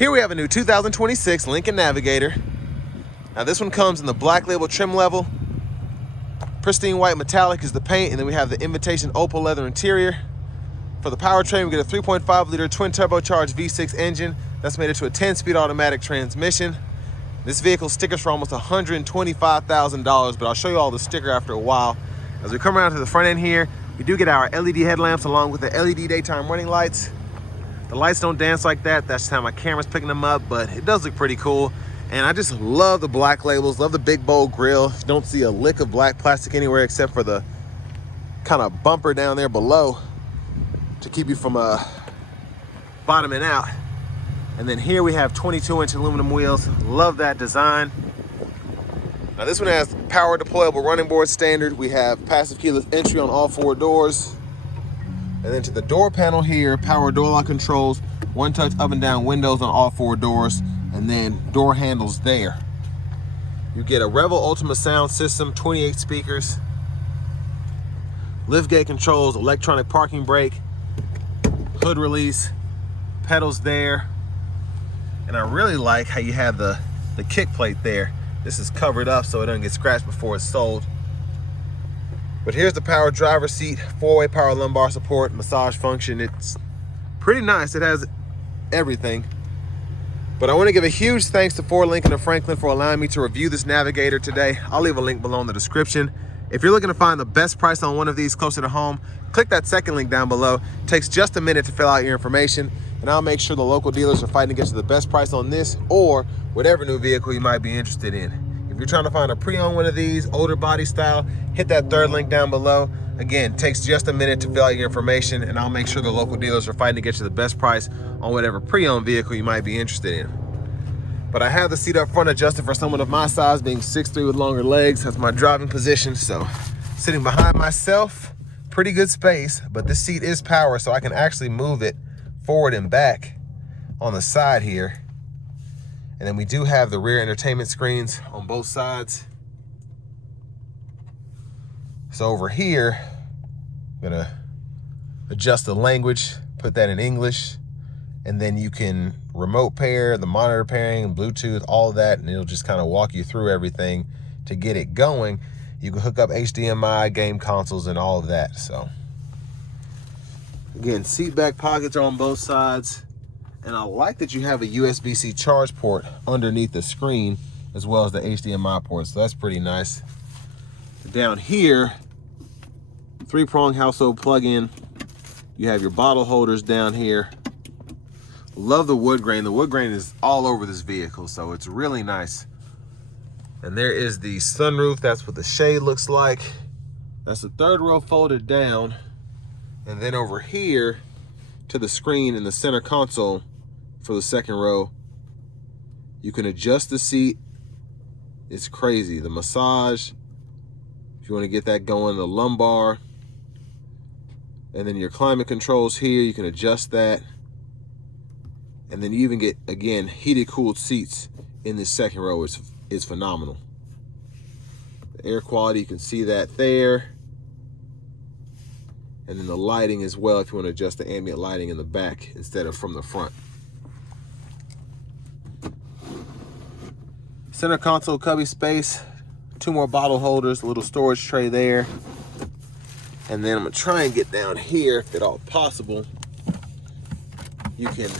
Here we have a new 2026 Lincoln Navigator. Now this one comes in the black label trim level. Pristine white metallic is the paint, and then we have the invitation opal leather interior. For the powertrain, we get a 3.5 liter twin turbocharged V6 engine that's made into a 10-speed automatic transmission. This vehicle stickers for almost $125,000, but I'll show you all the sticker after a while. As we come around to the front end here, we do get our LED headlamps along with the LED daytime running lights. The lights don't dance like that. That's just how my camera's picking them up, but it does look pretty cool. And I just love the black labels, love the big bold grille. Don't see a lick of black plastic anywhere except for the kind of bumper down there below to keep you from bottoming out. And then here we have 22-inch aluminum wheels. Love that design. Now this one has power deployable running board standard. We have passive keyless entry on all 4 doors. And then to the door panel here, power door lock controls, one-touch up and down windows on all 4 doors, and then door handles there. You get a Revel Ultima sound system, 28 speakers, liftgate controls, electronic parking brake, hood release, pedals there. And I really like how you have the kick plate there. This is covered up so it doesn't get scratched before it's sold. But here's the power driver's seat, 4-way power lumbar support, massage function. It's pretty nice. It has everything. But I want to give a huge thanks to Ford Lincoln of Franklin for allowing me to review this Navigator today. I'll leave a link below in the description. If you're looking to find the best price on one of these closer to home, click that second link down below. It takes just a minute to fill out your information, and I'll make sure the local dealers are fighting to get you the best price on this or whatever new vehicle you might be interested in. If you're trying to find a pre-owned one of these, older body style, hit that third link down below. Again, it takes just a minute to fill out your information, and I'll make sure the local dealers are fighting to get you the best price on whatever pre-owned vehicle you might be interested in. But I have the seat up front adjusted for someone of my size, being 6'3" with longer legs. That's my driving position. So sitting behind myself, pretty good space, but this seat is power, so I can actually move it forward and back on the side here. And then we do have the rear entertainment screens on both sides. So over here, I'm gonna adjust the language, put that in English, and then you can remote pair, the monitor pairing, Bluetooth, all of that, and it'll just kind of walk you through everything to get it going. You can hook up HDMI, game consoles, and all of that. So again, seat back pockets are on both sides. And I like that you have a USB-C charge port underneath the screen as well as the HDMI port, so that's pretty nice. Down here, 3-prong household plug-in. You have your bottle holders down here. Love the wood grain. The wood grain is all over this vehicle, so it's really nice. And there is the sunroof. That's what the shade looks like. That's the third row folded down. And then over here to the screen in the center console for the second row, you can adjust the seat. It's crazy. The massage, if you want to get that going, the lumbar, and then your climate controls here, you can adjust that. And then you even get, again, heated, cooled seats in this second row. It's phenomenal. The air quality, you can see that there. And then the lighting as well, if you want to adjust the ambient lighting in the back instead of from the front. Center console cubby space, 2 more bottle holders, a little storage tray there. And then I'm gonna try and get down here, if at all possible. You can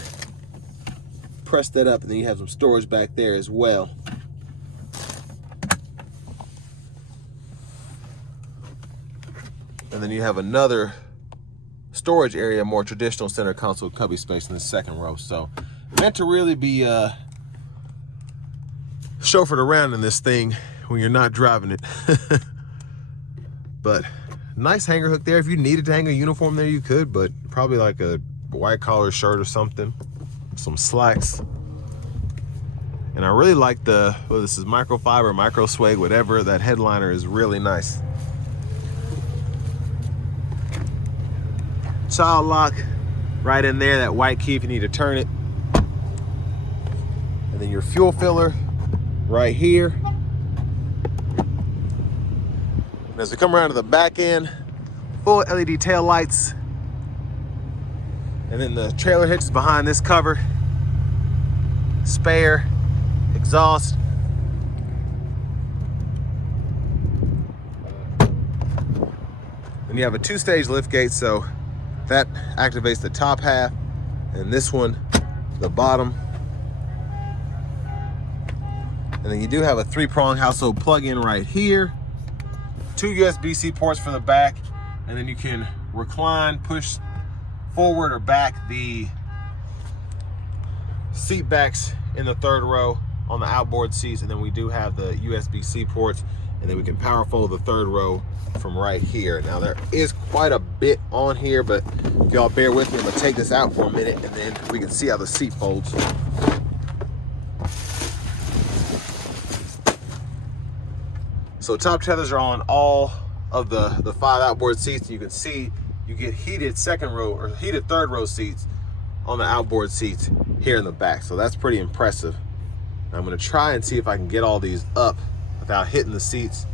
press that up and then you have some storage back there as well. And then you have another storage area, more traditional center console cubby space in the second row. So meant to really be chauffeured around in this thing when you're not driving it. But nice hanger hook there. If you needed to hang a uniform there, you could, but probably like a white collar shirt or something, some slacks. And I really like the, well, this is microfiber, micro suede, whatever. That headliner is really nice. Child lock right in there, that white key if you need to turn it. And then your fuel filler right here. And as we come around to the back end, full LED tail lights. And then the trailer hitch is behind this cover. spare exhaust. And you have a 2-stage lift gate, so that activates the top half, and this one, the bottom. And then you do have a 3-prong household plug-in right here. 2 USB-C ports for the back, and then you can recline, push forward or back the seat backs in the 3rd row on the outboard seats. And then we do have the USB-C ports, and then we can power fold the 3rd row from right here. Now there is quite a bit on here, but if y'all bear with me, I'm gonna take this out for a minute and then we can see how the seat folds. So top tethers are on all of the 5 outboard seats. You can see you get heated 2nd row or heated 3rd row seats on the outboard seats here in the back. So that's pretty impressive. Now I'm gonna try and see if I can get all these up without hitting the seats.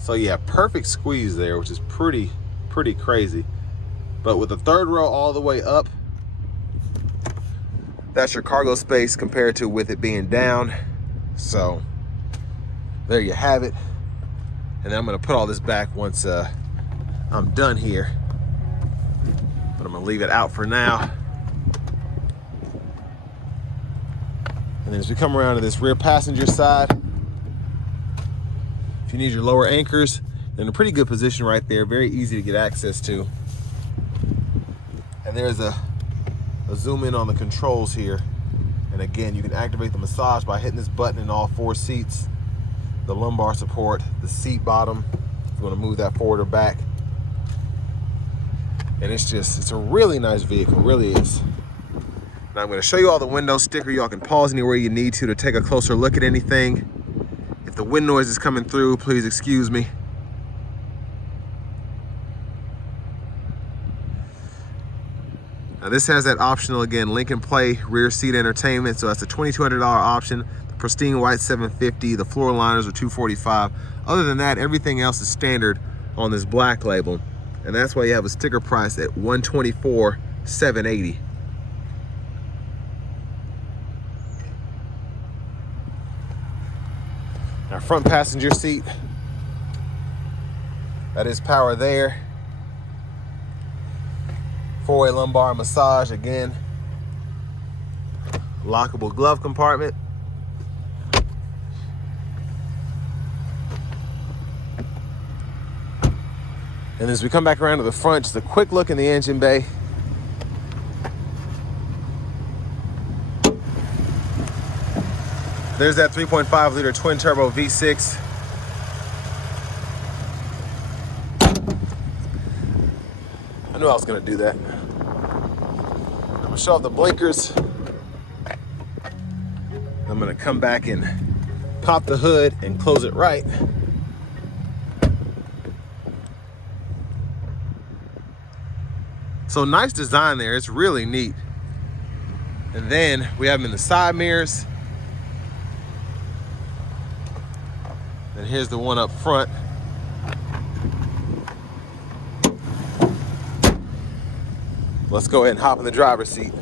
So yeah, perfect squeeze there, which is pretty crazy. But with the 3rd row all the way up, that's your cargo space compared to with it being down. So there you have it. And then I'm gonna put all this back once I'm done here. But I'm gonna leave it out for now. And then as we come around to this rear passenger side, if you need your lower anchors, they're in a pretty good position right there. Very easy to get access to. And there's a zoom in on the controls here. And again, you can activate the massage by hitting this button in all 4 seats. The lumbar support, the seat bottom, if you want to move that forward or back. And it's a really nice vehicle, really is. Now I'm going to show you all the window sticker. Y'all can pause anywhere you need to take a closer look at anything. If the wind noise is coming through, please excuse me. Now this has that optional, again, Lincoln Play rear seat entertainment. So that's a $2,200 option. The pristine white $750. The floor liners are $245. Other than that, everything else is standard on this black label. And that's why you have a sticker price at $124,780. Our front passenger seat, that is power there. 4-way lumbar massage, again. Lockable glove compartment. And as we come back around to the front, just a quick look in the engine bay. There's that 3.5 liter twin turbo V6. I knew I was gonna do that. I'm gonna show off the blinkers. I'm gonna come back and pop the hood and close it right. So nice design there, it's really neat. And then we have them in the side mirrors. And here's the one up front. Let's go ahead and hop in the driver's seat.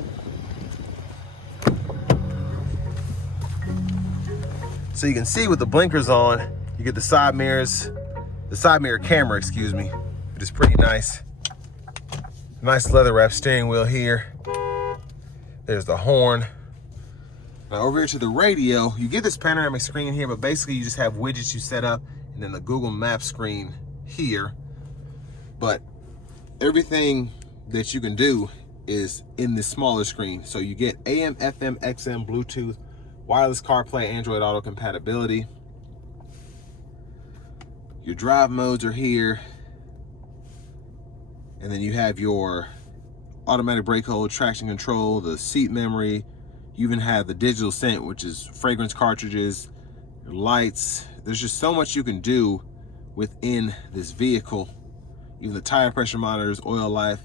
So you can see with the blinkers on, you get the side mirrors, the side mirror camera, excuse me, which is pretty nice. Nice leather wrap steering wheel here. There's the horn. Now over here to the radio, you get this panoramic screen here, but basically you just have widgets you set up and then the Google Maps screen here. But everything that you can do is in this smaller screen. So you get AM, FM, XM, Bluetooth, wireless CarPlay, Android Auto compatibility. Your drive modes are here. And then you have your automatic brake hold, traction control, the seat memory. You even have the digital scent, which is fragrance cartridges, your lights. There's just so much you can do within this vehicle. Even the tire pressure monitors, oil life.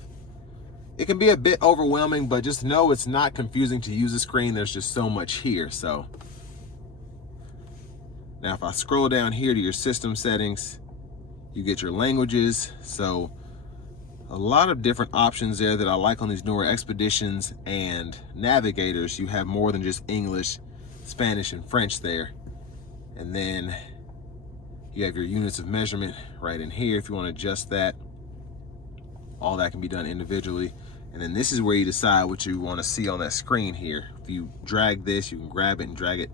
It can be a bit overwhelming, but just know it's not confusing to use the screen. There's just so much here. So now if I scroll down here to your system settings, you get your languages. So a lot of different options there that I like on these newer Expeditions and Navigators. You have more than just English, Spanish, and French there. And then you have your units of measurement right in here if you want to adjust that. All that can be done individually. And then this is where you decide what you want to see on that screen here. If you drag this, you can grab it and drag it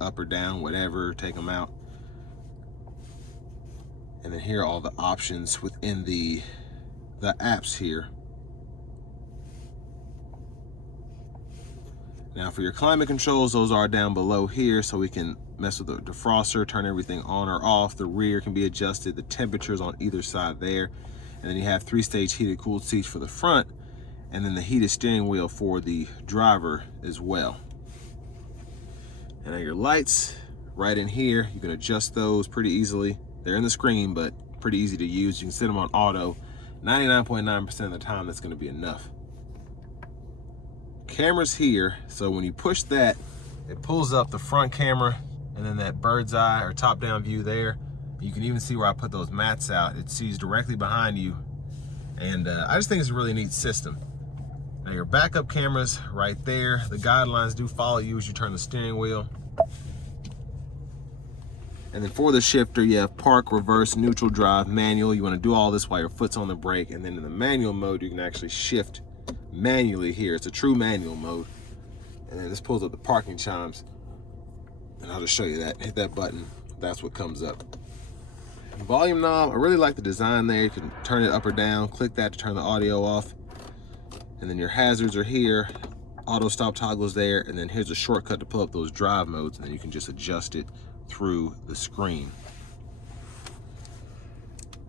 up or down, whatever, take them out. And then here are all the options within the apps here. Now for your climate controls, those are down below here, so we can mess with the defroster, turn everything on or off. The rear can be adjusted, the temperatures on either side there. And then you have 3-stage heated cooled seats for the front, and then the heated steering wheel for the driver as well. And now your lights right in here, you can adjust those pretty easily. They're in the screen, but pretty easy to use. You can set them on auto. 99.9% of the time, that's going to be enough. Cameras here, so when you push that, it pulls up the front camera and then that bird's eye or top-down view there. You can even see where I put those mats out. It sees directly behind you, and I just think it's a really neat system. Now your backup cameras right there. The guidelines do follow you as you turn the steering wheel. And then for the shifter, you have park, reverse, neutral, drive, manual. You want to do all this while your foot's on the brake. And then in the manual mode, you can actually shift manually here. It's a true manual mode. And then this pulls up the parking chimes. And I'll just show you that. Hit that button. That's what comes up. Volume knob, I really like the design there. You can turn it up or down. Click that to turn the audio off. And then your hazards are here. Auto stop toggles there. And then here's a shortcut to pull up those drive modes. And then you can just adjust it through the screen.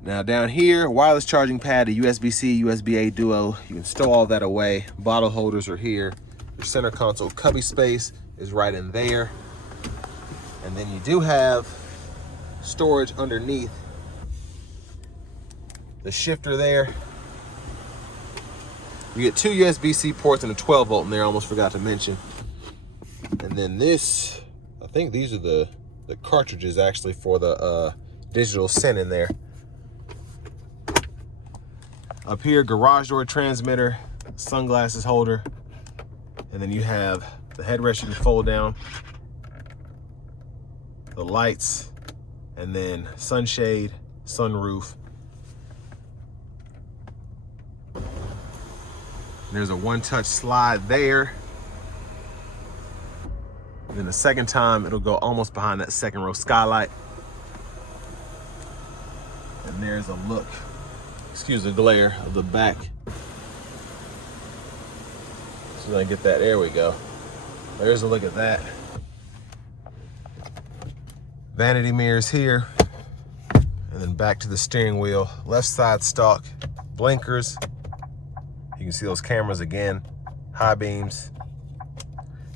Now down here, wireless charging pad, a USB-C, USB-A duo. You can stow all that away. Bottle holders are here. Your center console cubby space is right in there. And then you do have storage underneath the shifter there. You get 2 USB-C ports and a 12-volt in there, I almost forgot to mention. And then this, I think these are the cartridges actually for the digital SIN in there. Up here, garage door transmitter, sunglasses holder, and then you have the headrest you can fold down, the lights, and then sunshade, sunroof. There's a one-touch slide there. And then the second time, it'll go almost behind that second row skylight. And there's a look, excuse the glare, of the back. So I get that, there we go. There's a look at that. Vanity mirrors here. And then back to the steering wheel. Left side stalk, blinkers. You can see those cameras again, high beams.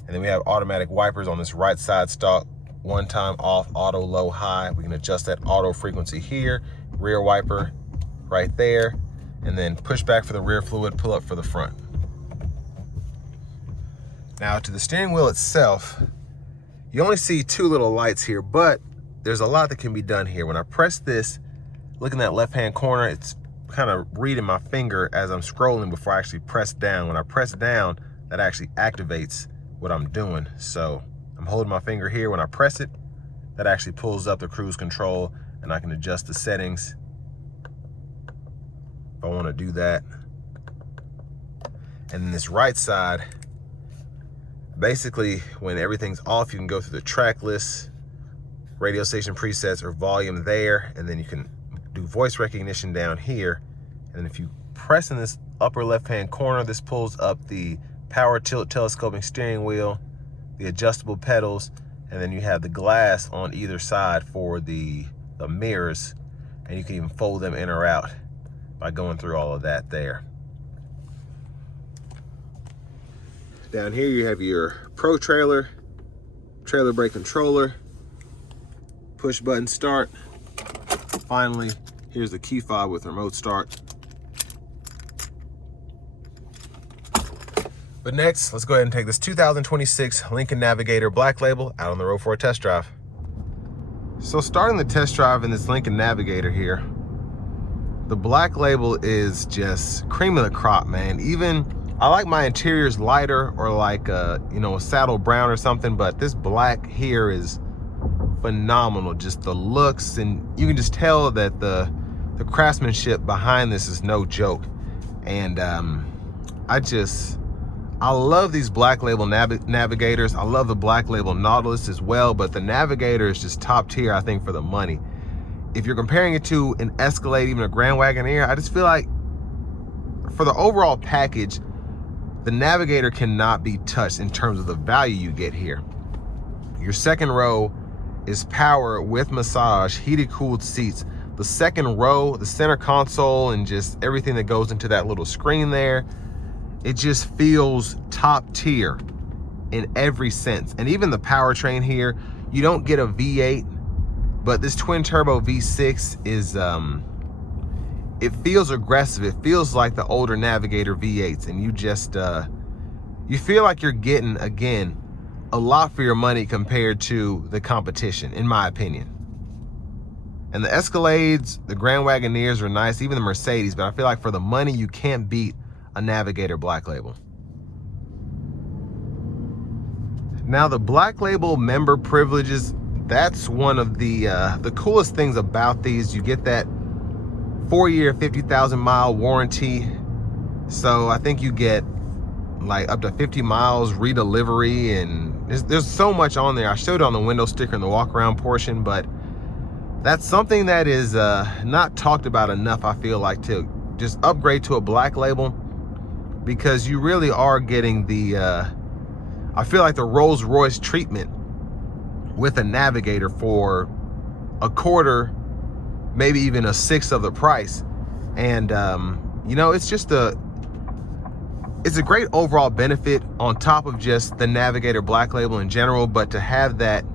And then we have automatic wipers on this right side stalk. One time off, auto, low, high. We can adjust that auto frequency here. Rear wiper right there. And then push back for the rear fluid, pull up for the front. Now to the steering wheel itself, you only see 2 little lights here, but there's a lot that can be done here. When I press this, look in that left-hand corner, it's kind of reading my finger as I'm scrolling before I actually press down. When I press down, that actually activates what I'm doing. So I'm holding my finger here. When I press it, that actually pulls up the cruise control, and I can adjust the settings if I want to do that. And then this right side, basically when everything's off, you can go through the track list, radio station presets, or volume there, and then you can do voice recognition down here. And then if you press in this upper left-hand corner, this pulls up the power tilt telescoping steering wheel, the adjustable pedals, and then you have the glass on either side for the mirrors, and you can even fold them in or out by going through all of that there. Down here you have your Pro trailer, trailer brake controller, push button start. Finally, here's the key fob with remote start. But next, let's go ahead and take this 2026 Lincoln Navigator Black Label out on the road for a test drive. So starting the test drive in this Lincoln Navigator here, The Black Label is just cream of the crop, man. Even I like my interiors lighter or like a saddle brown or something, but this black here is phenomenal. Just the looks, and you can just tell that the craftsmanship behind this is no joke. And I love these Black Label Navigators. I love the Black Label Nautilus as well, but the Navigator is just top tier, I think, for the money. If you're comparing it to an Escalade, even a Grand Wagoneer, I just feel like for the overall package, the Navigator cannot be touched in terms of the value you get here. Your second row is power with massage, heated cooled seats. The second row, the center console, and just everything that goes into that little screen there, it just feels top tier in every sense. And even the powertrain here, you don't get a V8, but this twin turbo V6 is, it feels aggressive. It feels like the older Navigator V8s, and you just, you feel like you're getting, again, a lot for your money compared to the competition, in my opinion. And the Escalades, the Grand Wagoneers are nice, even the Mercedes, but I feel like for the money, you can't beat a Navigator Black Label. Now, the Black Label member privileges, that's one of the coolest things about these. You get that 4-year, 50,000 mile warranty. So I think you get like up to 50 miles redelivery, and there's so much on there. I showed it on the window sticker in the walk around portion, but that's something that is not talked about enough, I feel like, to just upgrade to a Black Label, because you really are getting the, I feel like the Rolls-Royce treatment with a Navigator for a quarter, maybe even a sixth of the price. And, it's just it's a great overall benefit on top of just the Navigator Black Label in general, but to have that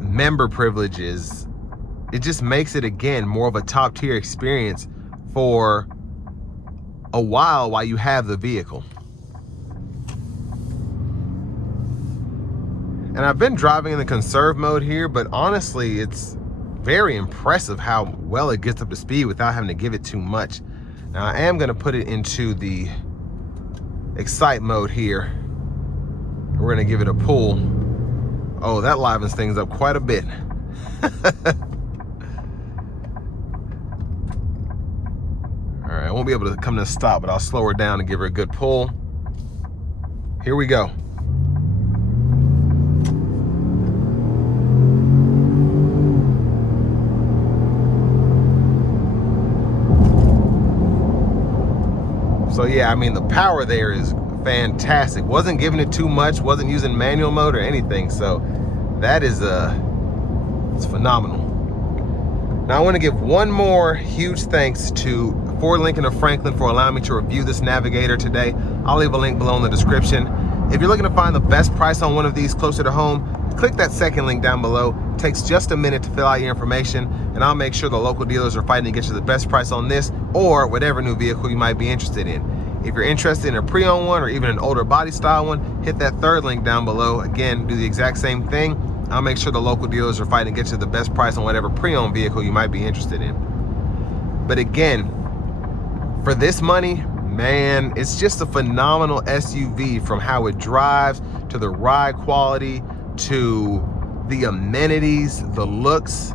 member privilege it just makes it, again, more of a top tier experience for a while you have the vehicle. And I've been driving in the conserve mode here, but honestly, it's very impressive how well it gets up to speed without having to give it too much. Now, I am going to put it into the excite mode here. We're going to give it a pull. Oh, that livens things up quite a bit. All right, I won't be able to come to a stop, but I'll slow her down and give her a good pull. Here we go. So yeah, I mean, the power there is fantastic. Wasn't giving it too much, wasn't using manual mode or anything. So that is it's phenomenal. Now I want to give one more huge thanks to Ford Lincoln of Franklin for allowing me to review this Navigator today. I'll leave a link below in the description. If you're looking to find the best price on one of these closer to home, click that second link down below. It takes just a minute to fill out your information, and I'll make sure the local dealers are fighting to get you the best price on this or whatever new vehicle you might be interested in. If you're interested in a pre-owned one or even an older body style one, hit that third link down below. Again, do the exact same thing. I'll make sure the local dealers are fighting to get you the best price on whatever pre-owned vehicle you might be interested in. But again, for this money, man, it's just a phenomenal SUV, from how it drives to the ride quality to the amenities, the looks.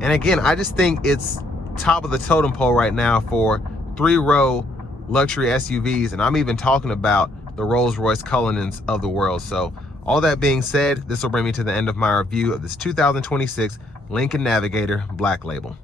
And again, I just think it's top of the totem pole right now for 3-row luxury SUVs, and I'm even talking about the Rolls-Royce Cullinans of the world. So all that being said, this will bring me to the end of my review of this 2026 Lincoln Navigator Black Label.